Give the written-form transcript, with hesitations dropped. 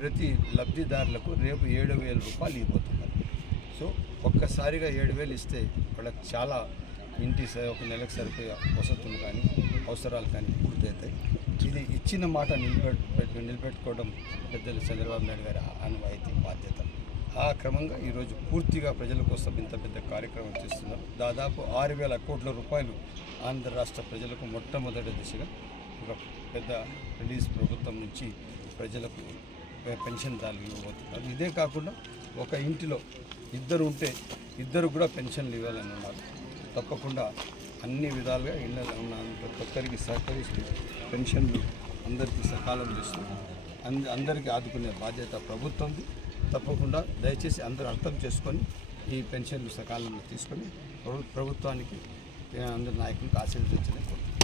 ప్రతి లబ్ధిదారులకు రేపు 7,000 రూపాయలు ఇవ్వబోతున్నారు. సో ఒక్కసారిగా 7,000 ఇస్తే వాళ్ళకి చాలా ఇంటి ఒక నెలకు సరిపోయే వసతులు కానీ అవసరాలు కానీ పూర్తవుతాయి. ఇది ఇచ్చిన మాట నిలబెట్టుకోవడం పెద్దలు చంద్రబాబు నాయుడు గారి ఆనవాయితీ బాధ్యత. ఆ క్రమంగా ఈరోజు పూర్తిగా ప్రజల కోసం ఇంత పెద్ద కార్యక్రమం చేస్తున్నారు. దాదాపు 6,000 కోట్ల రూపాయలు ఆంధ్ర రాష్ట్ర ప్రజలకు మొట్టమొదటి దిశగా ఒక పెద్ద రిలీజ్ ప్రభుత్వం నుంచి ప్రజలకు పెన్షన్దారులు ఇవ్వబోతున్నారు. ఇదే కాకుండా ఒక ఇంటిలో ఇద్దరు ఉంటే ఇద్దరు కూడా పెన్షన్లు ఇవ్వాలని ఉన్నారు. తప్పకుండా అన్ని విధాలుగా ఇళ్ళలో ఉన్న ప్రతి ఒక్కరికి సహకరిస్తూ పెన్షన్లు అందరికీ సకాలం చేస్తూ అందరికీ ఆదుకునే బాధ్యత ప్రభుత్వంది. తప్పకుండా దయచేసి అందరూ అర్థం చేసుకొని ఈ పెన్షన్లు సకాలంలో తీసుకొని ప్రభుత్వానికి అందరి నాయకులకు ఆశీర్వదించడం కోరుతున్నాను.